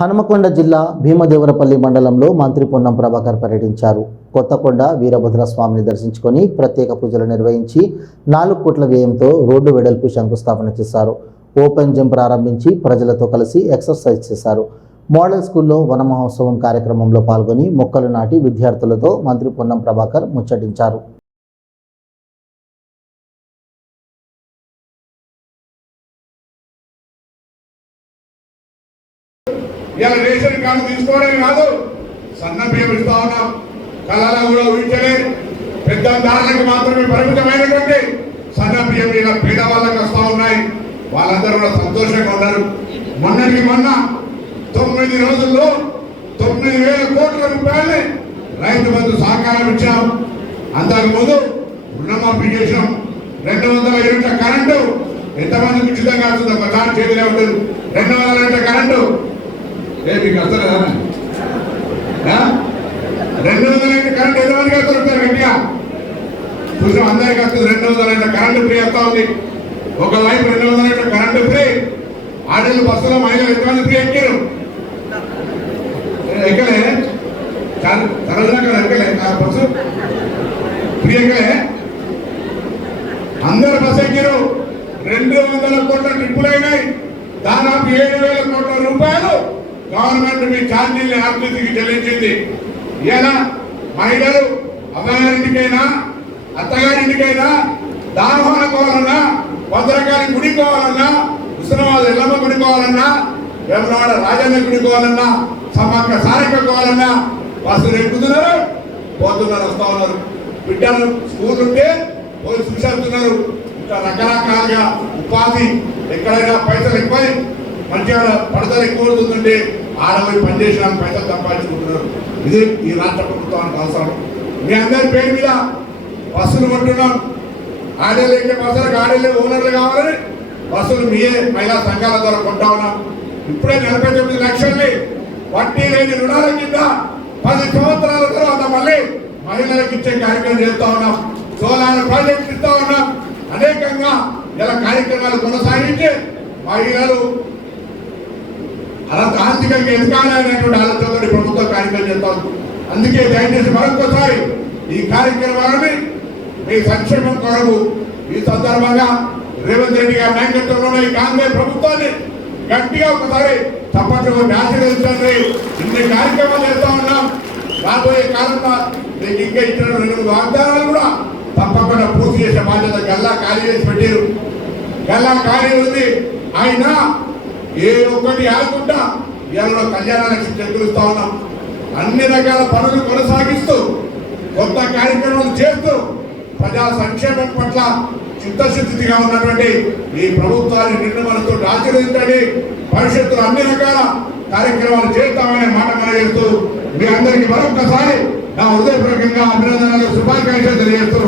హనుమకొండ జిల్లా భీమదేవరపల్లి మండలంలో మంత్రి పొన్నం ప్రభాకర్ పర్యటించారు. కొత్తకొండ వీరభద్రస్వామిని దర్శించుకొని ప్రత్యేక పూజలు నిర్వహించి 4 కోట్ల వ్యయంతో రోడ్డు వెడల్పు శంకుస్థాపన చేశారు. ఓపెన్ జిమ్ ప్రారంభించి ప్రజలతో కలిసి ఎక్సర్సైజ్ చేశారు. మోడల్ స్కూల్లో వన మహోత్సవం కార్యక్రమంలో పాల్గొని మొక్కలు నాటి విద్యార్థులతో మంత్రి పొన్నం ప్రభాకర్ ముచ్చటించారు. ఇలా రేషన్ కార్డు తీసుకోవడమే కాదు, సన్న బియ్యం ఇస్తా ఉన్నాం. కళలో కూడా ఊహించలే, పెద్ద దారులకు మాత్రమే పరిమితమైనటువంటి సన్న బియ్యం ఇలా పేద వాళ్ళకి వస్తూ ఉన్నాయి. వాళ్ళందరూ కూడా సంతోషంగా ఉన్నారు. మొన్నటికి మొన్న 9 రోజుల్లో 9,000 కోట్ల రూపాయలని రైతు బంధు సహకారం ఇచ్చాం. అంతకుముందు రుణమాఫీ చేసాం. 200 యూనిట్ల కరెంటు ఎంతమందికి ఉచితంగా వస్తుంది? ఒకసారి చేతిలో ఉంటుంది. 200 యూనిట్ల కరెంటు మీకు వస్తలేదా? 200 యూనిట్ల కరెంట్ ఎంతమందికి వస్తారు? గట్టిగా చూసాం, అందరికీ వస్తుంది. 200 యూనిట్ల కరెంటు ఫ్రీ వస్తూ ఉంది. ఒకవైపు 200 యూనిట్ల కరెంటు ఫ్రీ. ఆడలు బస్సులో మహిళలు ఎంతమంది ఫ్రీ ఎక్కారు? ఎక్కలే సరోజన కదా, ఎక్కలే బస్సు ఫ్రీ ఎక్కలే. అందరు బస్సు ఎక్కారు. 200 కోట్ల ట్రిప్పులు అయినాయి. దాదాపు 7,000 కోట్ల రూపాయలు గవర్నమెంట్ మీ ఛార్జీలు ఆర్టీసీకి చెల్లించింది. ఇలా మహిళలు అమ్మగారింటికైనా అత్తగారింటికైనా దాహోన కోవాలన్నా, భద్రకాళి గుడికోవాలన్నా, హుస్నాబాద్ ఎల్లమ్మ గుడికోవాలన్నా, వేమలవాడ రాజన్న గుడికోవాలన్నా, సమ్మక్క సారక్కకోవాలన్నా బస్సులు ఎక్కుతున్నారు, పోతున్నారు, వస్తూ ఉన్నారు. బిడ్డలు స్కూల్ ఉంటే పోయి చూసేస్తున్నారు. ఇంకా రకరకాలుగా ఉపాధి, ఎక్కడైనా పైసలు ఎక్కువ మంచిగా పడతలు ఎక్కువ అవుతుందంటే ఆడపోయి పనిచేసిన పైసలు సంపాదించుకుంటున్నారు. ఇది ఈ రాష్ట్ర ప్రభుత్వానికి అవసరం. మీ అందరి పేరు మీద బస్సులు కొంటున్నాం. ఆడేళ్ళు ఎక్కే బస్సులకు ఆడేళ్ళు ఓనర్లు కావాలని బస్సులు మీయే మహిళా సంఘాల ద్వారా కొంటా ఉన్నాం. ఇప్పుడే 49 లక్షల్ని వడ్డీ లేని రుణాల కింద 10 సంవత్సరాల తర్వాత మళ్ళీ మహిళలకు ఇచ్చే కార్యక్రమం చేస్తూ ఉన్నాం. సోలార్ ప్రాజెక్టు ఇస్తూ ఉన్నాం. అనేకంగా ఇలా కార్యక్రమాలు కొనసాగించి మహిళలు ఆర్థికంగా ఎదగాలనేటువంటి ఆలోచనతో ప్రభుత్వం కార్యక్రమం చేస్తాం. అందుకే దయచేసి మరొకసారి ఈ కార్యక్రమాలని మీ సంక్షేమం కొరకు ఈ సందర్భంగా రేవంత్ రెడ్డి గారి నాయకత్వంలో ఈ కాంగ్రెస్ ప్రభుత్వాన్ని గట్టిగా ఒకసారి చప్పట్లు ఆశీర్వదించండి. ఇన్ని కార్యక్రమాలు చేస్తా ఉన్నాం. రాబోయే కాలంలో మీకు ఇంకా ఇచ్చిన 2 వాగ్దానాలు కూడా తప్పకుండా పూర్తి చేసే బాధ్యత గల్లా ఖాళీ చేసి పెట్టారు. గల్లా ఖాళీ ఉంది. ఆయన ఏ ఒక్కటి ఆకుండా ఇవాళ కళ్యాణ లక్ష్మి చెక్కులుస్తా ఉన్నాం. అన్ని రకాల పనులు కొనసాగిస్తూ కొత్త కార్యక్రమాలు చేస్తూ ప్రజా సంక్షేమం పట్ల చిత్తశుద్ధిగా ఉన్నటువంటి ఈ ప్రభుత్వాన్ని నిండు మనతో ఆశీర్వదించండి. భవిష్యత్తులో అన్ని రకాల కార్యక్రమాలు చేస్తామనే మాట చేస్తూ మీ అందరికీ మరొకసారి నా హృదయపూర్వకంగా అభినందనలు, శుభాకాంక్షలు తెలియజేస్తూ